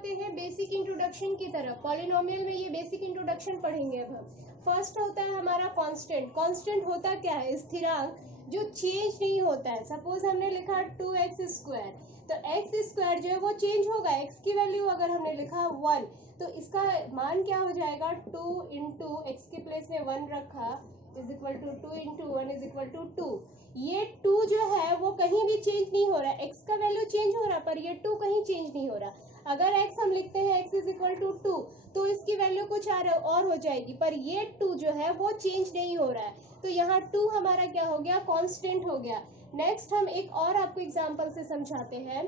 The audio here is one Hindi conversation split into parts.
आते हैं बेसिक इंट्रोडक्शन की तरफ। पॉलिनोमियल में ये बेसिक इंट्रोडक्शन पढ़ेंगे अब हम। फर्स्ट होता है हमारा कांस्टेंट। कांस्टेंट होता क्या है? स्थिरांक जो चेंज नहीं होता है। सपोज हमने लिखा 2x², तो x² जो है वो चेंज होगा। x की वैल्यू अगर हमने लिखा 1, तो इसका मान क्या हो जाएगा? 2 इंटू एक्स के प्लेस में 1 रखा is equal to 2 into 1 is equal to 2। ये 2 जो है वो कहीं भी चेंज नहीं हो रहा है। x का वैल्यू चेंज हो रहा है पर ये 2 कहीं चेंज नहीं हो रहा। अगर x हम लिखते हैं x इज इक्वल टू 2, तो इसकी वैल्यू कुछ और हो जाएगी, पर ये 2 जो है वो चेंज नहीं हो रहा है। तो यहाँ 2 हमारा क्या हो गया? कांस्टेंट हो गया। नेक्स्ट हम एक और आपको एग्जांपल से समझाते हैं।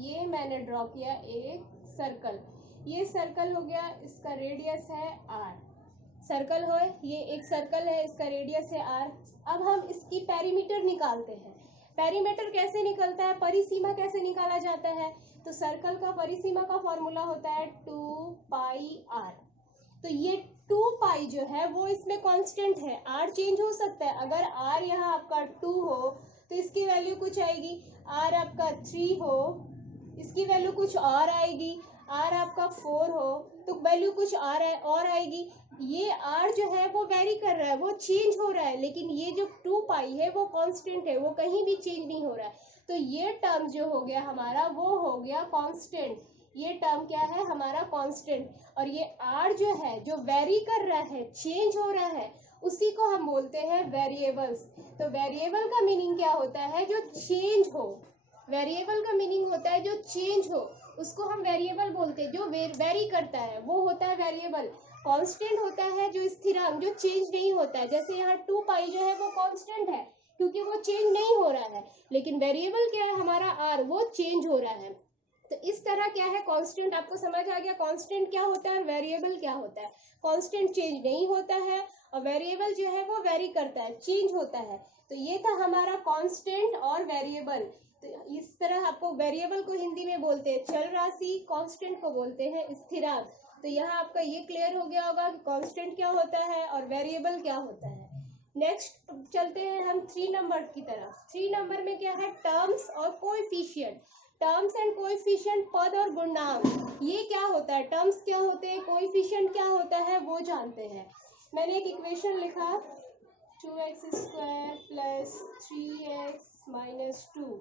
ये मैंने ड्रॉ किया एक सर्कल। ये सर्कल हो गया, इसका रेडियस है r। सर्कल हो, ये एक सर्कल है, इसका रेडियस है r। अब हम इसकी पेरीमीटर निकालते हैं। पेरीमीटर कैसे निकलता है? परिसीमा कैसे निकाला जाता है? तो सर्कल का परिसीमा का फॉर्मूला होता है 2πr। तो ये 2π जो है वो इसमें कांस्टेंट है। r चेंज हो सकता है। अगर r यहाँ आपका 2 हो तो इसकी वैल्यू कुछ आएगी। r आपका 3 हो, इसकी वैल्यू कुछ और आएगी। r आपका 4 हो तो वैल्यू कुछ और आएगी। ये r जो है वो वेरी कर रहा है, वो चेंज हो रहा है, लेकिन ये जो 2π है वो कांस्टेंट है, वो कहीं भी चेंज नहीं हो रहा है। तो ये टर्म जो हो गया हमारा वो हो गया कांस्टेंट। ये टर्म क्या है? हमारा कांस्टेंट। और ये r जो है जो वेरी कर रहा है, चेंज हो रहा है, उसी को हम बोलते हैं वेरिएबल्स। तो वेरिएबल का मीनिंग क्या होता है? जो चेंज हो। वेरिएबल का मीनिंग होता है जो चेंज हो, उसको हम वेरिएबल बोलते हैं। जो वेरी करता है वो होता है वेरिएबल। कांस्टेंट होता है जो स्थिरांक, जो चेंज नहीं होता है। जैसे यहाँ 2π जो है वो कांस्टेंट है क्योंकि वो चेंज नहीं हो रहा है, लेकिन वेरिएबल क्या है हमारा r, वो चेंज हो रहा है। तो इस तरह क्या है कांस्टेंट, आपको समझ आ गया कांस्टेंट क्या होता है और वेरिएबल क्या होता है। कांस्टेंट चेंज नहीं होता है और वेरिएबल जो है वो वेरी करता है, चेंज होता है। तो ये था हमारा कांस्टेंट और वेरिएबल। तो इस तरह आपको वेरिएबल को हिंदी में बोलते हैं चल राशि, कांस्टेंट को बोलते हैं स्थिरांक। तो यहाँ आपका ये क्लियर हो गया होगा कि कांस्टेंट क्या होता है और वेरिएबल क्या होता है। नेक्स्ट चलते हैं हम 3 नंबर की तरफ। 3 नंबर में क्या है? टर्म्स और कोएफिशिएंट। टर्म्स एंड कोएफिशिएंट, पद और गुणांक। ये क्या होता है? टर्म्स क्या होते हैं, कोएफिशिएंट क्या होता है, वो जानते हैं। मैंने एक इक्वेशन लिखा 2x² प्लस 3x माइनस 2।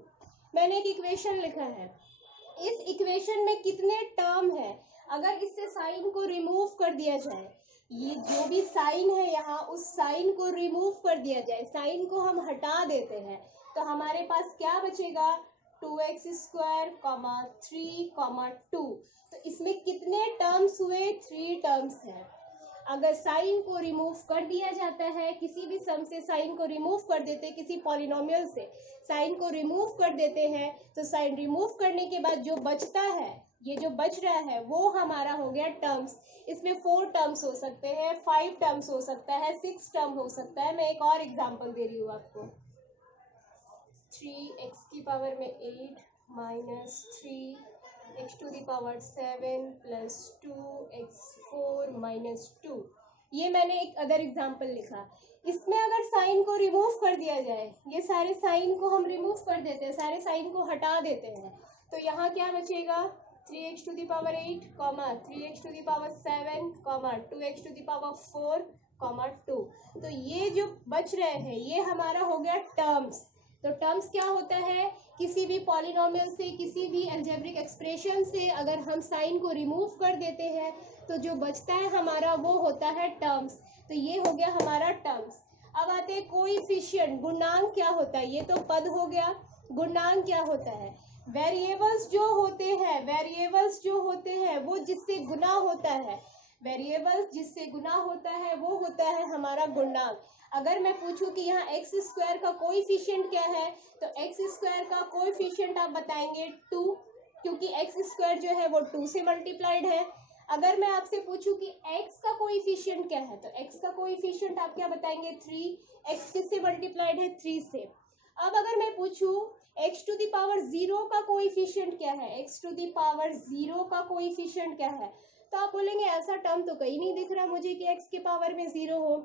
मैंने एक इक्वेशन लिखा है। इस इक्वेशन में कितने टर्म है? अगर इससे साइन को रिमूव कर दिया जाए, ये जो भी साइन है यहाँ, उस साइन को रिमूव कर दिया जाए, साइन को हम हटा देते हैं, तो हमारे पास क्या बचेगा? 2x², 3, 2। तो इसमें कितने टर्म्स हुए? 3 टर्म्स हैं। अगर साइन को रिमूव कर दिया जाता है, किसी भी सम से साइन को रिमूव कर देते हैं, किसी पॉलिनोमियल से साइन को रिमूव कर देते हैं, तो साइन रिमूव करने के बाद जो बचता है, ये जो बच रहा है वो हमारा हो गया टर्म्स। इसमें 4 टर्म्स हो सकते हैं, 5 टर्म्स हो सकता है, 6 टर्म हो सकता है। मैं एक और एग्जांपल दे रही हूँ आपको। 3x की पावर में 8 minus 3x to the power 7 plus 2x4 minus 2। ये मैंने एक अदर एग्जांपल लिखा। इसमें अगर साइन को रिमूव कर दिया जाए, ये सारे साइन को हम रिमूव कर देते हैं, सारे साइन को हटा देते हैं, तो यहाँ क्या बचेगा? 3x to the power 8, 3x to the power 7, 2x to the power 4, 2। तो ये जो बच रहे हैं ये हमारा हो गया टर्म्स। तो टर्म्स क्या होता है? किसी भी पॉलिनोमियल से, किसी भी अलजेब्रिक एक्सप्रेशन से अगर हम साइन को रिमूव कर देते हैं तो जो बचता है हमारा वो होता है टर्म्स। तो ये हो गया हमारा टर्म्स। अब आते हैं कोएफिशिएंट। गुणांक क्या होता है? ये तो पद हो गया। गुणांक क्या होता है? वेरिएबल्स जो होते हैं वो जिससे गुना होता है, वेरिएबल्स जिससे गुना होता है वो होता है हमारा गुणांक। अगर मैं पूछूं कि यहाँ x² का कोएफिशिएंट क्या है, तो x² का कोएफिशिएंट आप बताएंगे 2, क्योंकि x² जो है वो 2 से मल्टीप्लाइड है। अगर मैं आपसे पूछूं कि x का कोएफिशिएंट क्या है, तो x का कोएफिशिएंट आप क्या बताएंगे? 3। x किससे मल्टीप्लाइड है? 3 से। अब अगर मैं पूछूं x टू द पावर 0 का कोएफिशिएंट क्या है, x टू द पावर 0 का कोएफिशिएंट क्या है, तो आप बोलेंगे ऐसा टर्म तो कहीं नहीं दिख रहा मुझे कि x के पावर में 0 हो।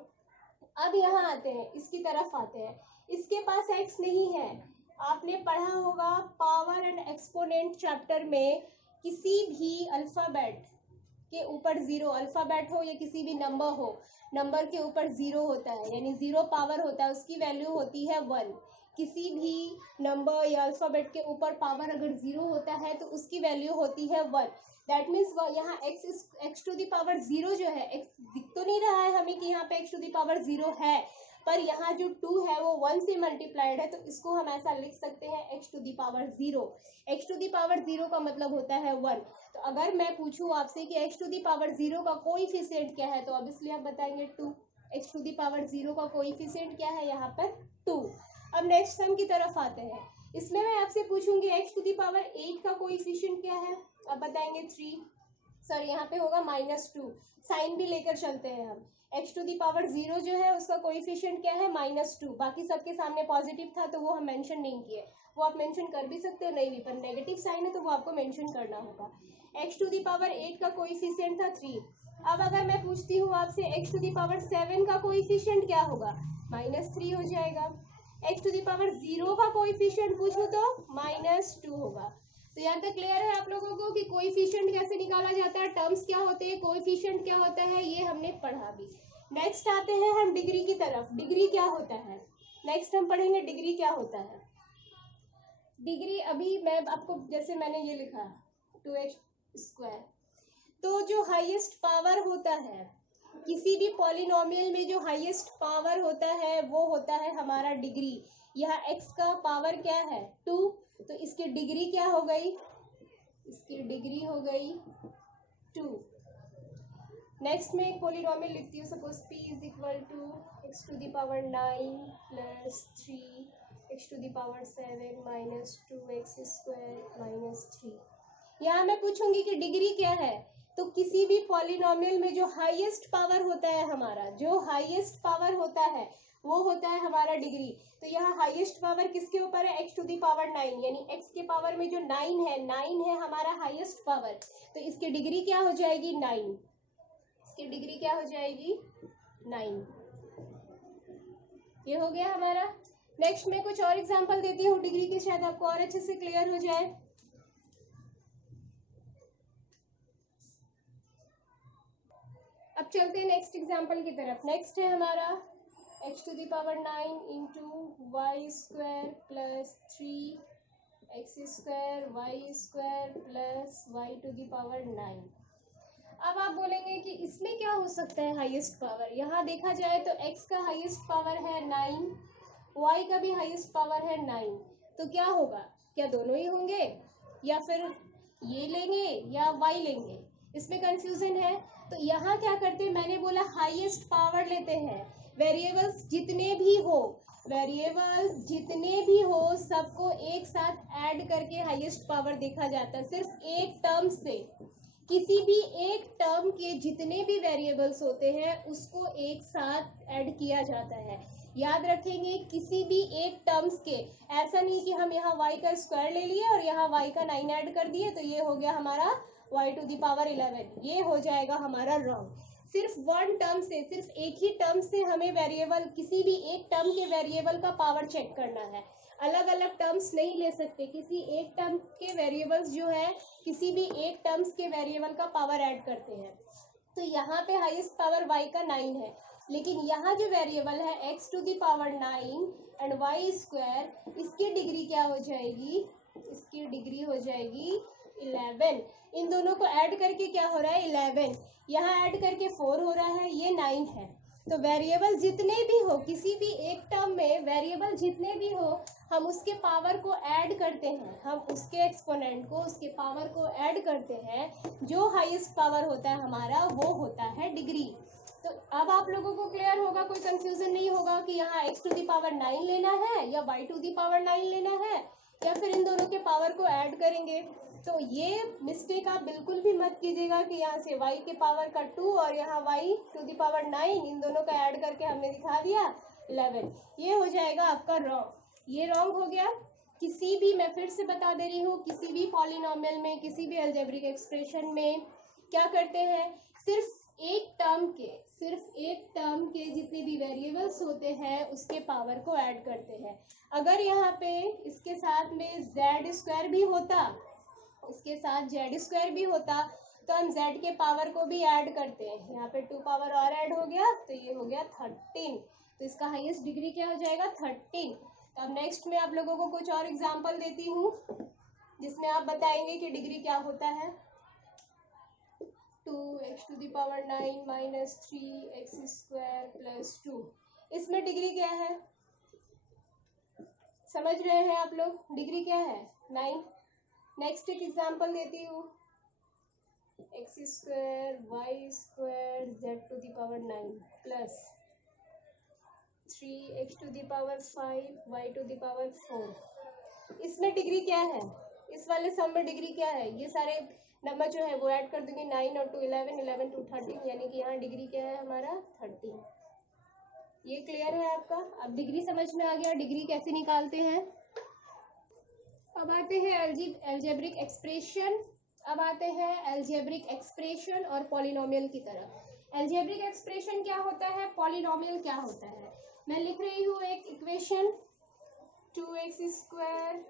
अब यहाँ आते हैं, इसकी तरफ आते हैं। इसके पास x नहीं है। आपने पढ़ा होगा पावर एंड एक्सपोनेंट चैप्टर में किसी भी अल्फाबेट के ऊपर जीरो, अल्फाबेट हो या किसी भी नंबर हो, नंबर के ऊपर जीरो होता है यानी जीरो पावर होता है, उसकी वैल्यू होती है 1। किसी भी नंबर या अल्फाबेट के ऊपर पावर अगर जीरो होता है तो उसकी वैल्यू होती है 1। दैट मीन्स यहाँ x to the power zero जो है, एक्स दिख तो नहीं रहा है हमें कि यहाँ पे x to the power zero है, पर यहाँ जो 2 है वो 1 से मल्टीप्लाइड है, तो इसको हम ऐसा लिख सकते हैं x to the power zero. X to the power zero का मतलब होता है 1। तो अगर मैं पूछूं आपसे कि x to the power zero का कोएफिशिएंट क्या है, तो ऑब्वियसली आप बताएंगे 2। X to the power zero का कोएफिशिएंट क्या है यहाँ पर 2। अब नेक्स्ट सम की तरफ आते हैं। इसमें मैं आपसे पूछूंगी एक्स टू दी पावर 8 का कोएफिशिएंट क्या है, आप बताएंगे 3। सर यहाँ पे होगा -2, साइन भी लेकर चलते हैं हम। X to the power zero जो है उसका कोएफिशिएंट क्या है -2, बाकी सबके सामने पॉजिटिव था तो वो हम मेंशन नहीं किए, वो आप मेंशन कर भी सकते हो नहीं भी, पर नेगेटिव साइन है तो वो आपको मेंशन करना होगा। एक्स टू दी पावर 8 का कोएफिशिएंट था 3। अब अगर मैं पूछती हूँ आपसे एक्स टू दी पावर 7 का कोएफिशिएंट क्या होगा, -3 हो जाएगा। X to the power zero का कोएफिशिएंट पूछूं तो -2 होगा। तो यहाँ तक क्लियर है आप लोगों को कि कोएफिशिएंट कैसे निकाला जाता है, टर्म्स क्या होते हैं, कोएफिशिएंट क्या होता है, ये हमने पढ़ा भी। नेक्स्ट आते हैं हम डिग्री की तरफ। डिग्री क्या होता है, नेक्स्ट हम पढ़ेंगे डिग्री क्या होता है। डिग्री अभी मैं आपको, जैसे मैंने ये लिखा 2x², तो जो हाईएस्ट पावर होता है किसी भी पॉलिनोमियल में, जो हाईएस्ट पावर होता है वो होता है हमारा डिग्री। यहाँ x का पावर क्या है 2, तो इसकी डिग्री क्या हो गई, इसकी डिग्री हो गई 2। नेक्स्ट में एक पॉलिनोमियल लिखती हूँ, suppose p is equal to x to the power 9 plus 3 x to the power 7 minus 2x² minus 3। यहाँ मैं पूछूंगी कि डिग्री क्या है, तो किसी भी पॉलिनोमियल में जो हाईएस्ट पावर होता है हमारा, जो हाईएस्ट पावर होता है वो होता है हमारा डिग्री। तो यहाँ हाईएस्ट पावर किसके ऊपर है, x टू दी पावर 9, यानी x के पावर में जो 9 है हमारा हाईएस्ट पावर, तो इसकी डिग्री क्या हो जाएगी 9। इसकी डिग्री क्या हो जाएगी 9। ये हो गया हमारा। नेक्स्ट में कुछ और एग्जांपल देती हूँ डिग्री के, शायद आपको और अच्छे से क्लियर हो जाए। अब चलते हैं नेक्स्ट एग्जांपल की तरफ। नेक्स्ट है हमारा x to the power 9 into y² plus 3x² y² plus y to the power 9। अब आप बोलेंगे कि इसमें क्या हो सकता है हाईएस्ट पावर। यहाँ देखा जाए तो x का हाईएस्ट पावर है 9, y का भी हाईएस्ट पावर है 9, तो क्या होगा, क्या दोनों ही होंगे या फिर ये लेंगे या y लेंगे, इसमें कंफ्यूजन है। तो यहाँ क्या करते हैं, मैंने बोला हाईएस्ट पावर लेते हैं, वेरिएबल्स जितने भी हो सबको एक साथ ऐड करके हाईएस्ट पावर देखा जाता है। सिर्फ एक टर्म से, किसी भी एक टर्म के जितने भी वेरिएबल्स होते हैं उसको एक साथ ऐड किया जाता है। याद रखेंगे किसी भी एक टर्म्स के, ऐसा नहीं कि हम यहाँ y का स्क्वायर ले लिए और यहाँ y का 9 ऐड कर दिए तो ये हो गया हमारा y टू दी पावर 11, ये हो जाएगा हमारा रॉन्ग। सिर्फ वन टर्म से, सिर्फ एक ही टर्म से हमें वेरिएबल, किसी भी एक टर्म के वेरिएबल का पावर चेक करना है, अलग अलग टर्म्स नहीं ले सकते। किसी एक टर्म के वेरिएबल्स जो है किसी भी एक टर्म्स के वेरिएबल का पावर ऐड करते हैं। तो यहाँ पे हाईएस्ट पावर y का 9 है, लेकिन यहाँ जो वेरिएबल है x to the power 9 and y², इसकी डिग्री क्या हो जाएगी, इसकी डिग्री हो जाएगी 11। इन दोनों को ऐड करके क्या हो रहा है 11, यहाँ ऐड करके 4 हो रहा है, ये 9 है। तो वेरिएबल जितने भी हो, किसी भी एक टर्म में वेरिएबल जितने भी हो, हम उसके पावर को ऐड करते हैं, हम उसके एक्सपोनेंट को, उसके पावर को ऐड करते हैं। जो हाईएस्ट पावर होता है हमारा वो होता है डिग्री। तो अब आप लोगों को क्लियर होगा, कोई कंफ्यूजन नहीं होगा कि यहाँ x टू दी पावर 9 लेना है या y टू दी पावर 9 लेना है या फिर इन दोनों के पावर को ऐड करेंगे। तो ये मिस्टेक आप बिल्कुल भी मत कीजिएगा कि यहाँ से y के पावर का 2 और यहाँ y टू दी पावर 9, इन दोनों का ऐड करके हमने दिखा दिया 11, ये हो जाएगा आपका रॉन्ग। ये रॉन्ग हो गया। किसी भी, मैं फिर से बता दे रही हूँ, किसी भी पॉलिनोमियल में, किसी भी अलजेब्रिक एक्सप्रेशन में क्या करते हैं, सिर्फ एक टर्म के जितने भी वेरिएबल्स होते हैं उसके पावर को ऐड करते हैं। अगर यहाँ पे इसके साथ में z² भी होता इसके साथ जेड स्क्वायर भी होता तो हम z के पावर को भी ऐड करते हैं, यहाँ पे 2 पावर और ऐड हो गया तो ये हो गया 13, तो इसका हाईएस्ट डिग्री क्या हो जाएगा 13। तो अब नेक्स्ट में आप लोगों को कुछ और एग्जांपल देती हूँ जिसमें आप बताएंगे कि डिग्री क्या होता है। 2x⁹ माइनस 3x² प्लस 2, इसमें डिग्री क्या है समझ रहे हैं आप लोग, डिग्री क्या है 9। नेक्स्ट एक एग्जांपल देती हूँ, x² y² z⁹ plus 3x⁵ y⁴, इसमें डिग्री क्या है, इस वाले सम में डिग्री क्या है, ये सारे नंबर जो है वो ऐड कर दूंगी, 9 और 2 11, 11 2 13, यानी कि यहाँ डिग्री क्या है हमारा 13। ये क्लियर है आपका, अब डिग्री समझ में आ गया डिग्री कैसे निकालते हैं। अब आते हैं अलजेब्रिक एक्सप्रेशन, अब आते हैं अलजेब्रिक एक्सप्रेशन और पॉलिनोमियल की तरफ। अलजेब्रिक एक्सप्रेशन क्या होता है, पॉलिनोमियल क्या होता है। मैं लिख रही हूँ एक equation 2x²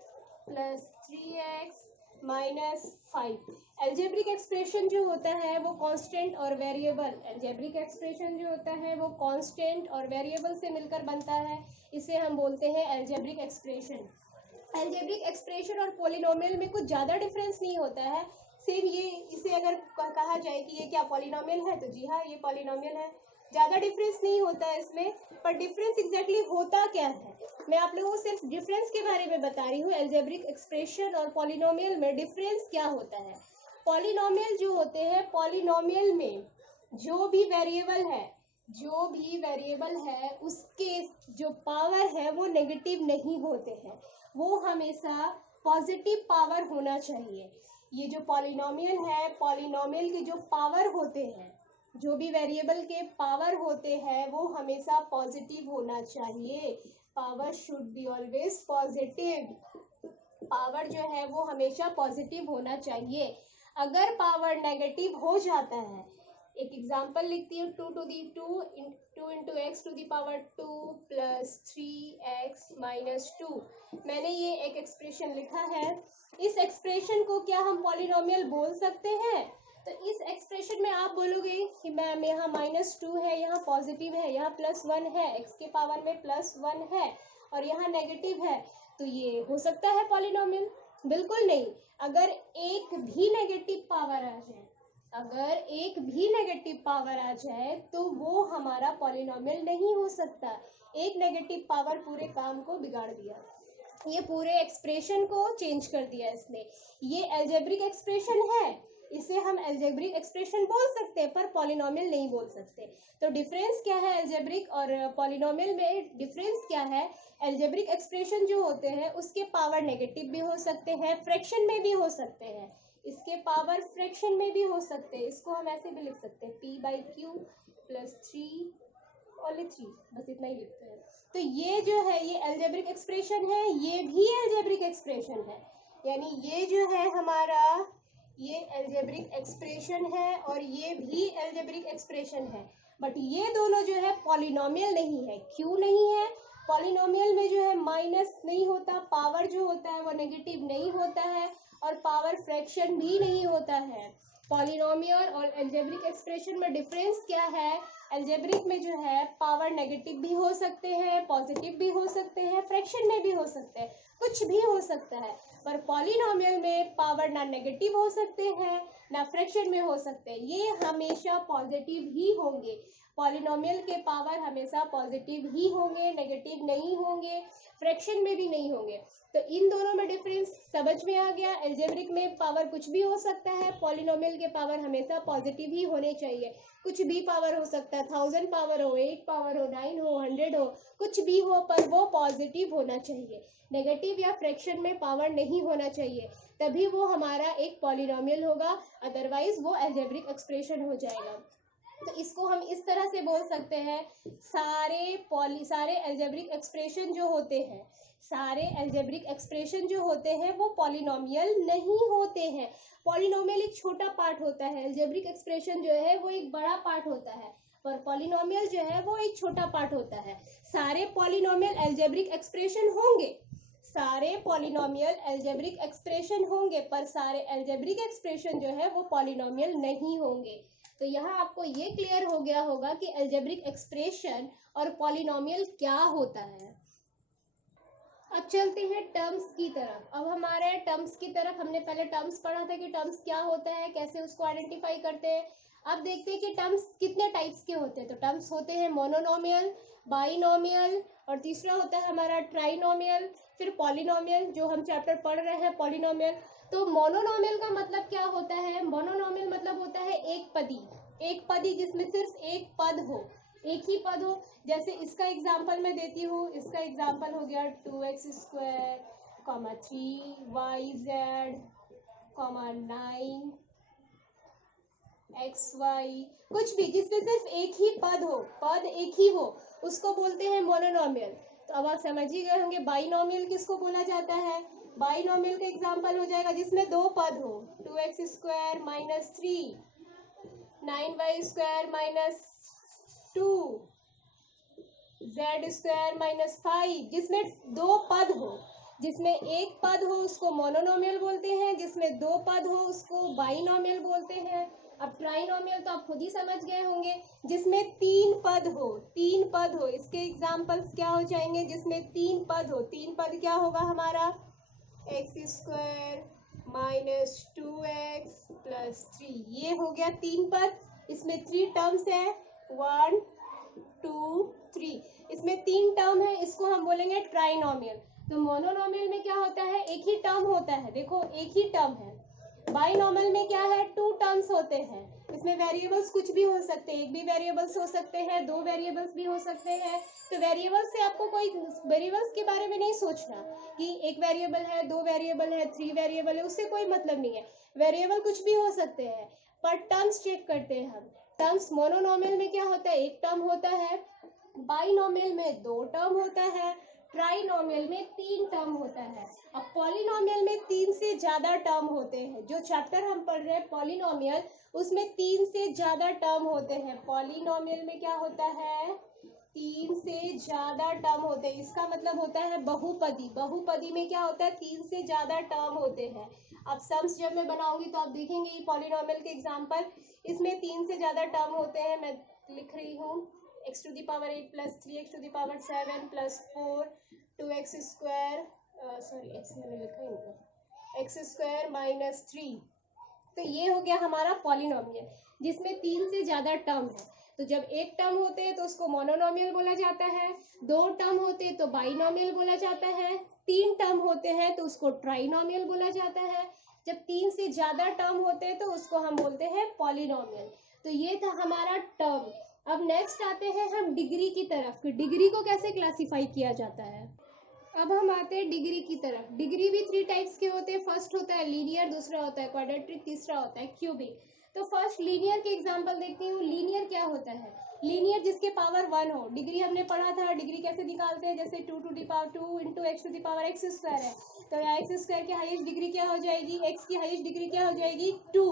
plus 3x minus 5। Algebraic expression जो होता है वो कांस्टेंट और वेरिएबल, अलजेब्रिक एक्सप्रेशन जो होता है वो कांस्टेंट और वेरिएबल से मिलकर बनता है, इसे हम बोलते हैं अलजेब्रिक एक्सप्रेशन। अलजेब्रिक एक्सप्रेशन और पॉलिनोमियल में कुछ ज़्यादा डिफरेंस नहीं होता है, सेम ये, इसे अगर कहा जाए कि ये क्या पॉलिनोमियल है तो जी हाँ ये पॉलिनोमियल है, ज़्यादा डिफरेंस नहीं होता है इसमें। पर डिफरेंस एग्जैक्टली होता क्या है, मैं आप लोगों को सिर्फ डिफरेंस के बारे में बता रही हूँ। अलजेब्रिक एक्सप्रेशन और पॉलिनोमियल में डिफरेंस क्या होता है। पॉलिनोमियल जो होते हैं, पॉलिनोमियल में जो भी वेरिएबल है उसके जो पावर है वो नेगेटिव नहीं होते हैं, वो हमेशा पॉजिटिव पावर होना चाहिए। ये जो पॉलिनोमियल है, पॉलिनोमियल के जो पावर होते हैं, जो भी वेरिएबल के पावर होते हैं वो हमेशा पॉजिटिव होना चाहिए। Power should be always positive, power जो है वो हमेशा पॉजिटिव होना चाहिए। अगर पावर नेगेटिव हो जाता है, एक एग्जांपल लिखती हूँ, 2 into x to the power 2 plus 3x minus 2, मैंने ये एक एक्सप्रेशन लिखा है। इस एक्सप्रेशन को क्या हम पॉलिनोमियल बोल सकते हैं, तो इस एक्सप्रेशन में आप बोलोगे कि मैम यहाँ -2 है, यहाँ पॉजिटिव है, यहाँ +1 है, x के पावर में +1 है और यहाँ नेगेटिव है, तो ये हो सकता है पॉलिनोमियल? बिल्कुल नहीं। अगर एक भी नेगेटिव पावर आ जाए तो वो हमारा पॉलिनोमियल नहीं हो सकता। एक नेगेटिव पावर पूरे काम को बिगाड़ दिया, ये पूरे एक्सप्रेशन को चेंज कर दिया इसने। ये अलजेब्रिक एक्सप्रेशन है, इसे हम अलजेब्रिक एक्सप्रेशन बोल सकते हैं पर पॉलिनोमियल नहीं बोल सकते। तो डिफरेंस क्या है अलजेब्रिक और पॉलिनोमियल में, डिफरेंस क्या है, अलजेब्रिक एक्सप्रेशन जो होते हैं उसके पावर नेगेटिव भी हो सकते हैं, फ्रैक्शन में भी हो सकते हैं, इसके पावर फ्रैक्शन में भी हो सकते हैं। इसको हम ऐसे भी लिख सकते हैं p/q प्लस 3 ओनली 3, बस इतना ही लिखते हैं। तो ये जो है ये अलजेब्रिक एक्सप्रेशन है, ये भी अलजेब्रिक एक्सप्रेशन है, यानी ये जो है हमारा ये अलजेब्रिक एक्सप्रेशन है और ये भी अलजेब्रिक एक्सप्रेशन है, बट ये दोनों जो है पॉलिनोमियल नहीं है। क्यों नहीं है? पॉलिनोमियल में जो है माइनस नहीं होता, पावर जो होता है वो नेगेटिव नहीं होता है और पावर फ्रैक्शन भी नहीं होता है। पॉलिनोमियल और अलजेब्रिक एक्सप्रेशन में डिफरेंस क्या है, अलजेब्रिक में जो है पावर नेगेटिव भी हो सकते हैं, पॉजिटिव भी हो सकते हैं, फ्रैक्शन में भी हो सकते हैं, कुछ भी हो सकता है। पर पॉलिनोमियल में पावर ना नेगेटिव हो सकते हैं ना फ्रैक्शन में हो सकते हैं, ये हमेशा पॉजिटिव ही होंगे। पॉलिनोमियल के पावर हमेशा पॉजिटिव ही होंगे, नेगेटिव नहीं होंगे, फ्रैक्शन में भी नहीं होंगे। तो इन दोनों में डिफरेंस समझ में आ गया। अलजेब्रिक में पावर कुछ भी हो सकता है, पॉलिनोमियल के पावर हमेशा पॉजिटिव ही होने चाहिए। कुछ भी पावर हो सकता है, 1000 पावर हो, 8 पावर हो, 9 हो, 100 हो, कुछ भी हो, पर वो पॉजिटिव होना चाहिए। नेगेटिव या फ्रैक्शन में पावर नहीं होना चाहिए, तभी वो हमारा एक पॉलिनोमियल होगा, अदरवाइज वो अलजेब्रिक एक्सप्रेशन हो जाएगा। तो इसको हम इस तरह से बोल सकते हैं, सारे अलजेब्रिक एक्सप्रेशन जो होते हैं, सारे अलजेब्रिक एक्सप्रेशन जो होते हैं वो पॉलिनोमियल नहीं होते हैं। पॉलिनोमियल एक छोटा पार्ट होता है, अलजेब्रिक एक्सप्रेशन जो है वो एक बड़ा पार्ट होता है, पर पॉलिनोमियल जो है वो एक छोटा पार्ट होता है। सारे पॉलिनोमियल अलजेब्रिक एक्सप्रेशन होंगे, सारे पॉलिनोमियल एल्जेब्रिक एक्सप्रेशन होंगे, पर सारे एल्जेब्रिक एक्सप्रेशन जो है वो पॉलिनोमियल नहीं होंगे। तो यहाँ आपको ये क्लियर हो गया होगा कि एल्जेब्रिक एक्सप्रेशन और पॉलिनोमियल क्या होता है। अब चलते हैं टर्म्स की तरफ। अब हमारे टर्म्स की तरफ, हमने पहले टर्म्स पढ़ा था कि टर्म्स क्या होता है, कैसे उसको आइडेंटिफाई करते हैं। अब देखते हैं कि टर्म्स कितने टाइप्स के होते हैं। तो टर्म्स होते हैं मोनोनोमियल, बाइनोमियल, और तीसरा होता है हमारा ट्राइनोमियल, फिर पॉलिनोमियल जो हम चैप्टर पढ़ रहे हैं पॉलिनोमियल। तो मोनोनोमियल का मतलब क्या होता है? मोनोनोमियल मतलब होता है एक पदी, एक पदी जिसमें सिर्फ एक पद हो, एक ही पद हो। जैसे इसका एग्जांपल मैं देती हूँ, इसका एग्जांपल हो गया 2x स्क्वायर, 3yz, 9 xy, कुछ भी जिसमें सिर्फ एक ही पद हो, पद एक ही हो, उसको बोलते हैं मोनोनोमियल। तो अब आप समझ ही गए होंगे बाइनोमियल किसको बोला जाता है। बाइनोमियल का एग्जांपल हो जाएगा जिसमें दो पद हो, 2x square minus 3, 9y square minus 2, z square minus 5, जिसमें दो पद हो। जिसमें एक पद हो उसको मोनोनोमियल बोलते हैं, जिसमें दो पद हो उसको बाइनोमियल बोलते हैं। अब ट्राइनोमियल तो आप खुद ही समझ गए होंगे, जिसमें तीन पद हो, तीन पद हो। इसके एग्जांपल्स क्या हो जाएंगे? जिसमें तीन पद हो, तीन पद क्या होगा हमारा? x square minus 2x plus 3, ये हो गया तीन पद। इसमें 3 टर्म्स है, 1 2 3, इसमें 3 टर्म है, इसको हम बोलेंगे ट्राइनोमियल। तो मोनोनोमियल में क्या होता है? एक ही टर्म होता है, देखो एक ही टर्म है। बाइनोमियल में क्या है? 2 टर्म्स होते हैं, इसमें वेरिएबल्स कुछ भी हो सकते हैं, एक भी वेरिएबल्स हो सकते हैं, दो वेरिएबल्स भी हो सकते हैं। तो वेरिएबल्स से आपको कोई वेरिएबल्स के बारे में नहीं सोचना कि एक वेरिएबल है, दो वेरिएबल है, 3 वेरिएबल है, उससे कोई मतलब नहीं है। वेरिएबल कुछ भी हो सकते हैं, पर टर्म्स चेक करते हैं हम। टर्म्स मोनोनोमियल में क्या होता है? एक टर्म होता है, बाइनोमियल में दो टर्म होता है, ट्राइनोमियल में 3 टर्म होता है। अब पॉलिनोमियल में 3 से ज्यादा टर्म होते हैं। जो चैप्टर हम पढ़ रहे हैं पॉलिनोमियल, उसमें 3 से ज्यादा टर्म होते हैं। पॉलिनोमियल में क्या होता है? 3 से ज्यादा टर्म होते हैं। इसका मतलब होता है बहुपदी। बहुपदी में क्या होता है? 3 से ज्यादा टर्म होते हैं। अब सम्स जब मैं बनाऊंगी तो आप देखेंगे ये पॉलिनोमियल के एग्जांपल, इसमें 3 से ज्यादा टर्म होते हैं। मैं लिख रही हूँ x to the power 8 plus 3x to the power 7 plus 4, 2x square, sorry x मैंने लिखा ही नहीं, x स्क्वायर माइनस 3। तो ये हो गया हमारा पॉलिनोमियल जिसमें 3 से ज्यादा टर्म है। तो जब एक टर्म होते हैं तो उसको मोनोनोमियल बोला जाता है, दो टर्म होते हैं तो बाइनोमियल बोला जाता है, 3 टर्म होते हैं तो उसको ट्राइनोमियल बोला जाता है, जब 3 से ज्यादा टर्म होते हैं तो उसको हम बोलते हैं पॉलिनोमियल। तो ये था हमारा टर्म। अब नेक्स्ट आते हैं हम डिग्री की तरफ कि डिग्री को कैसे क्लासिफाई किया जाता है। अब हम आते हैं डिग्री की तरफ। डिग्री भी 3 टाइप्स के होते हैं। फर्स्ट होता है लीनियर, दूसरा होता है क्वाड्रेटिक, तीसरा होता है क्यूबिक। तो फर्स्ट लीनियर के एग्जांपल देखती हूँ। लीनियर क्या होता है? लीनियर जिसके पावर 1 हो। डिग्री हमने पढ़ा था, डिग्री कैसे निकालते हैं? जैसे 2 to the power 2 into x to the power x square है, तो x स्क्वायर की हाईएस्ट डिग्री क्या हो जाएगी? x की हाईएस्ट डिग्री क्या हो जाएगी? 2।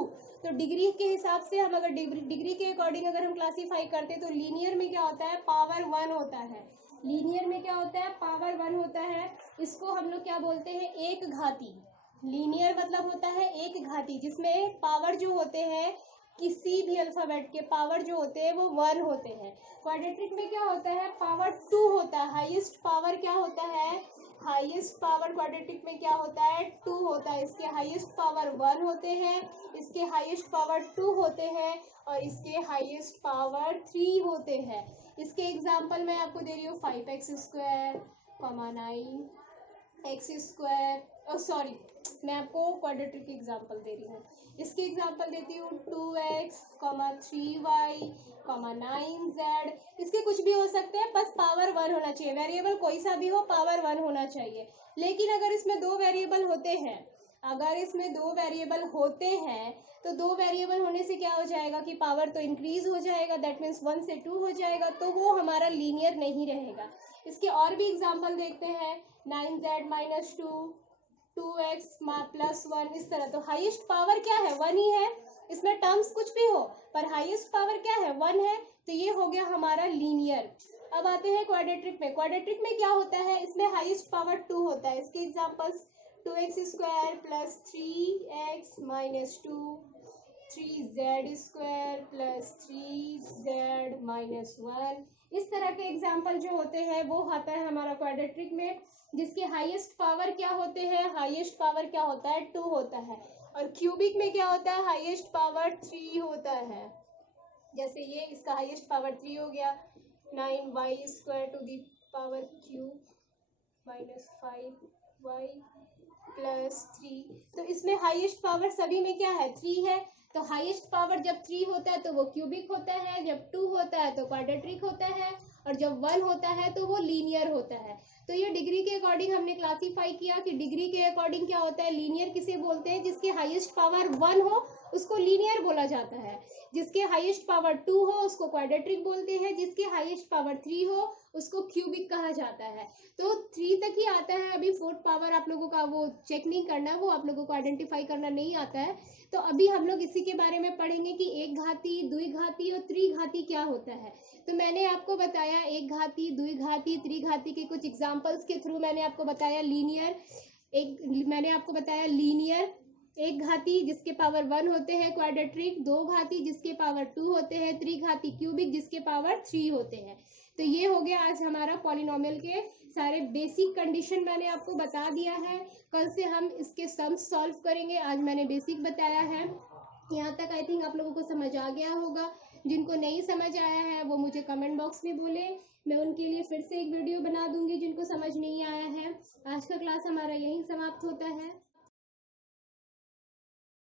तो डिग्री के हिसाब से हम अगर डिग्री के अकॉर्डिंग अगर हम क्लासीफाई करते तो लीनियर में क्या होता है? पावर 1 होता है। लीनियर में क्या होता है? पावर 1 होता है। इसको हम लोग क्या बोलते हैं? एक घाती। लीनियर मतलब होता है एक घाती, जिसमें पावर जो होते हैं किसी भी अल्फाबेट के पावर जो होते हैं वो 1 होते हैं। क्वाड्रेटिक में क्या होता है? पावर 2 होता है। हाईएस्ट पावर क्या होता है? हाईएस्ट पावर क्वाड्रेटिक में क्या होता है? 2 होता है। इसके हाईएस्ट पावर 1 होते हैं, इसके हाईएस्ट पावर 2 होते हैं, और इसके हाईएस्ट पावर 3 होते हैं। इसके एग्जांपल मैं आपको दे रही हूँ 5x square, 9x square, sorry मैं आपको क्वाड्रेटिक एग्जांपल दे रही हूँ। इसके एग्जांपल देती हूँ 2x, 3y, 9z। इसके कुछ भी हो सकते हैं, बस पावर 1 होना चाहिए। वेरिएबल कोई सा भी हो, पावर 1 होना चाहिए। लेकिन अगर इसमें दो वेरिएबल होते हैं, अगर इसमें दो वेरिएबल होते हैं तो दो वेरिएबल होने से क्या हो जाएगा कि पावर तो इंक्रीज हो जाएगा, दैट मीन्स 1 से 2 हो जाएगा, तो वो हमारा लीनियर नहीं रहेगा। इसके और भी एग्जांपल देखते हैं, 9z माइनस 2, 2x प्लस 1, इस तरह। तो हाईएस्ट पावर क्या है? 1 ही है। इसमें टर्म्स कुछ भी हो पर हाईएस्ट पावर क्या है? 1 है। तो ये हो गया हमारा लीनियर। अब आते हैं क्वाड्रेटिक में। क्वाड्रेटिक में क्या होता है, इसमें हाईएस्ट पावर 2 होता है। इसके examples 2x² plus 3x minus 2, 3z² plus 3z minus 1। इस तरह के एग्जाम्पल जो होते हैं वो आता है हमारा क्वाड्रेटिक में, जिसके हाईएस्ट पावर क्या होते हैं, हाईएस्ट पावर क्या होता है, 2 होता है। और क्यूबिक में क्या होता है, हाईएस्ट पावर 3 होता है। जैसे ये इसका हाईएस्ट पावर 3 हो गया, 9y² to the power cube minus 5y plus 3। तो इसमें हाईएस्ट पावर सभी में क्या है, 3 है। तो हाईएस्ट पावर जब 3 होता है तो वो क्यूबिक होता है, जब 2 होता है तो क्वाड्रेटिक होता है, और जब 1 होता है तो वो लीनियर होता है। तो ये डिग्री के अकॉर्डिंग हमने क्लासीफाई किया कि डिग्री के अकॉर्डिंग क्या होता है, लीनियर किसे बोलते हैं, जिसकी हाईएस्ट पावर 1 हो उसको लीनियर बोला जाता है, जिसके हाईएस्ट पावर 2 हो उसको क्वाड्रेटिक बोलते हैं, जिसके हाईएस्ट पावर 3 हो उसको क्यूबिक कहा जाता है। तो 3 तक ही आता है, अभी 4th पावर आप लोगों का वो चेक नहीं करना, वो आप लोगों को आइडेंटिफाई करना नहीं आता है। तो अभी हम लोग इसी के बारे में पढ़ेंगे कि एक घाती, द्विघाती और त्रिघाती क्या होता है। तो मैंने आपको बताया एक घाती, द्विघाती, त्रिघाती के कुछ एग्जाम्पल्स के थ्रू मैंने आपको बताया लीनियर, एक घाती जिसके पावर 1 होते हैं क्वाड्रेटिक, 2 घाती जिसके पावर 2 होते हैं, त्रिघाती क्यूबिक जिसके पावर 3 होते हैं। तो ये हो गया आज हमारा पॉलिनोमियल के सारे बेसिक कंडीशन मैंने आपको बता दिया है। कल से हम इसके सम्स सॉल्व करेंगे, आज मैंने बेसिक बताया है। यहाँ तक आई थिंक आप लोगों को समझ आ गया होगा। जिनको नहीं समझ आया है वो मुझे कमेंट बॉक्स में बोले, मैं उनके लिए फिर से एक वीडियो बना दूंगी जिनको समझ नहीं आया है। आज का क्लास हमारा यहीं समाप्त होता है।